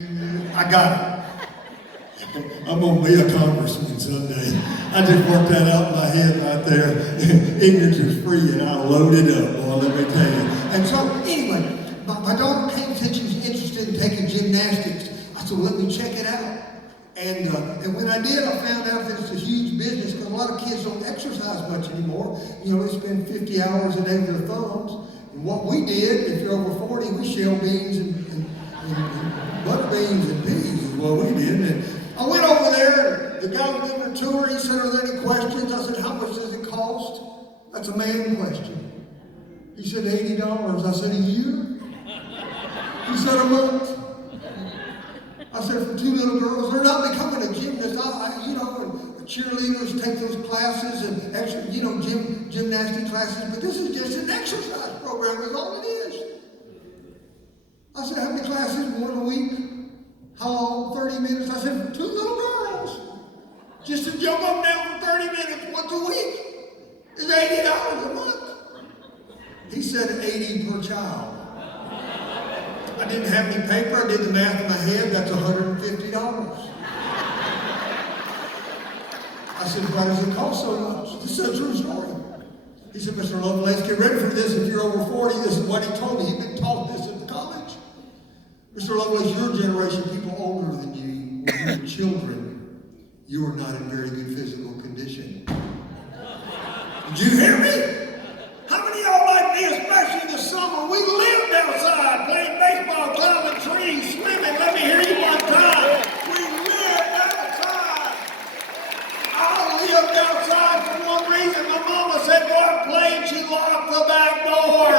I got it. I'm going to be a congressman someday. I just worked that out in my head right there. Ignorance is free, and I'll load it up, boy, let me tell you. And so, anyway, my daughter paid attention, was interested in taking gymnastics. I said, well, let me check it out. And when I did, I found out that it's a huge business because a lot of kids don't exercise much anymore. You know, they spend 50 hours a day with their thumbs. And what we did, if you're over 40, we shell beans and butter beans and peas is what we did. And I went over there, the guy was giving a tour, he said, are there any questions? I said, how much does it cost? That's a man question. He said, $80. I said, a year? He said, a month. I said, for two little girls, they're not becoming a gymnast. And cheerleaders take those classes and extra, gymnastic classes, but this is just an exercise program, is all it is. I said, how many classes? One a week? How long? 30 minutes? I said, for two little girls. Just to jump up and down for 30 minutes once a week is $80 a month. He said 80 per child. I didn't have any paper. I did the math in my head. That's $150. I said, why does it cost so much? This is a true story. He said, Mr. Lovelace, get ready for this. If you're over 40, this is what he told me. He'd been taught this at college. Mr. Lovelace, your generation, people older than you, when you were children, you were not in very good physical condition. Did you hear me? How many of y'all like me, especially in the summer? We lived outside, playing baseball, climbing trees, swimming. Let me hear you one time. We lived outside. I lived outside for one reason. My mama said, go out and play, and she locked the back door.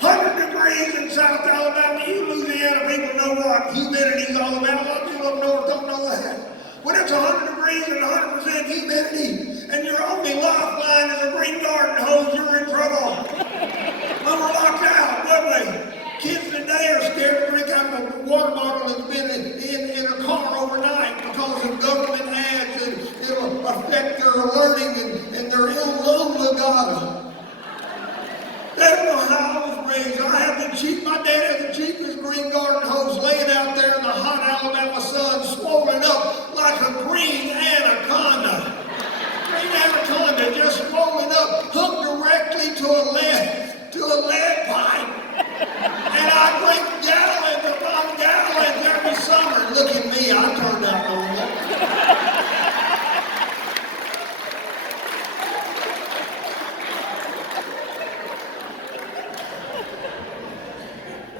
100 degrees in South Alabama. You Louisiana people know what humidity is all about. A lot of people up north don't know that. When it's 100 degrees and 100% humidity, and your only lifeline is a green garden hose, you're in trouble. When we're locked out, weren't we? Kids today are scared to drink out of a water bottle that's been in a car overnight because of government ads, and it'll affect their learning and their ill legato. They don't know how I was raised. My dad had the cheapest green garden hose laying out there in the hot Alabama sun, swollen up like a green anaconda. Green anaconda just swollen up, hooked directly to a lead pipe. And I drink gallons upon gallons every summer. Look at me, I turned out normal.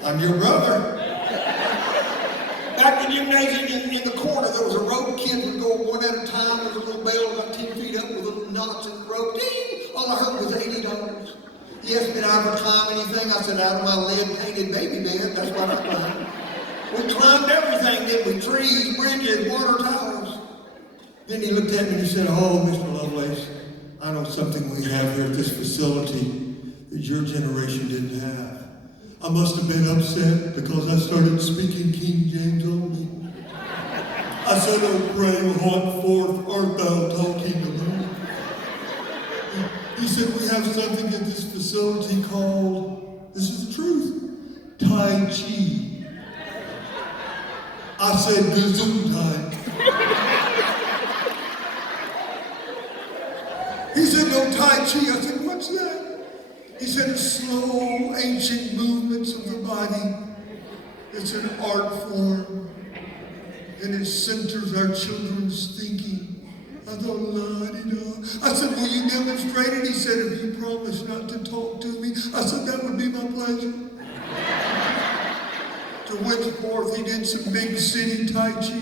I'm your brother. Back in the gymnasium in the corner, there was a rope. Kids would go one at a time. There was a little bell about 10 feet up with little knots in the rope. Ding! All I heard was $80. He asked me if I ever climb anything. I said, out of my lead-painted baby bed. That's what I climbed. We climbed everything, didn't we? Trees, bridges, water towers. Then he looked at me and he said, oh, Mr. Lovelace, I know something we have here at this facility that your generation didn't have. I must have been upset because I started speaking King James only. I said, oh, pray, what forth art thou talking about? He said, we have something at this facility called, this is the truth, Tai Chi. I said, Gesundheit. He said, no, Tai Chi. I said, what's that? He said, it's slow, ancient movements of the body. It's an art form, and it centers our children's thinking. I thought, la-di-da. I said, will you demonstrate it? He said, if you promise not to talk to me. I said, that would be my pleasure. To Winterforth, he did some big city Tai Chi.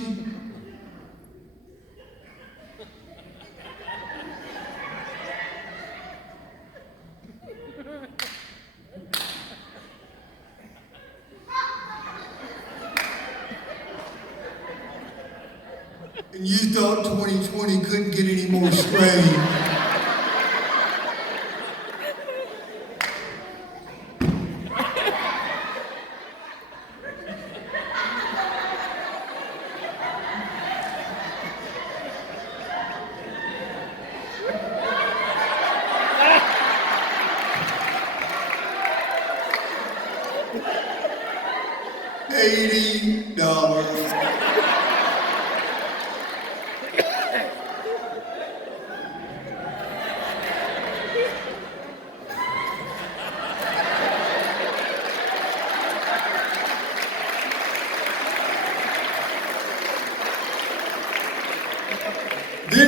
And you thought 2020 couldn't get any more strange. $80. Then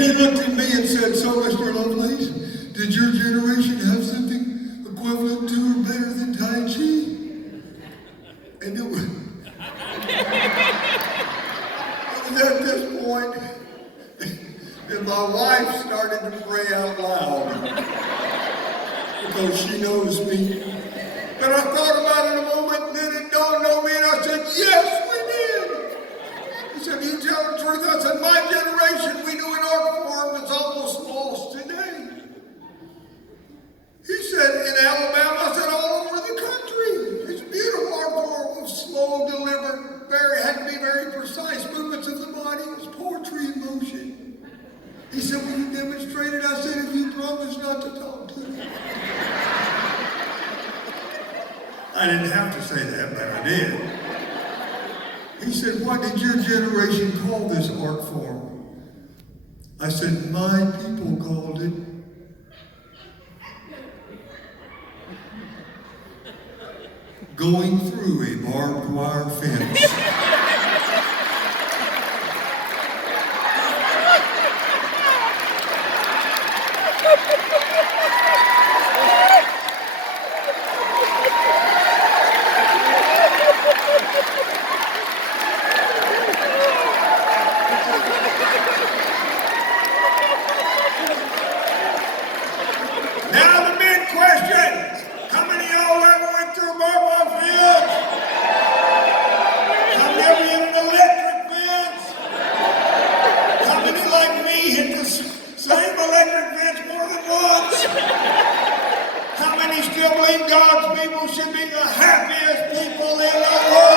he looked at me and said, "So, Mr. Lovelace, did your generation have something equivalent to or better than Tai Chi?" And it was at this point that my wife started to pray out loud because she knows me. But I thought about it a moment, and then it dawned on me, and I said, "Yes, we did." He said, "You tell the truth." I said, "My generation, we knew an art form that's almost lost today." He said, "In Alabama," I said, "all over the country. It's a beautiful art form of slow, deliberate, had to be very precise movements of the body. It's poetry in motion." He said, "Will you demonstrate it?" I said, "If you promise not to talk to me." I didn't have to say that, but I did. He said, "What did your generation call this art form?" I said, "My people called it going through a barbed wire fence." Now the big question, how many of y'all ever went through a barbed wire fence? How many in an electric fence? How many like me hit the same electric fence more than once? How many still believe God's people should be the happiest people in the world?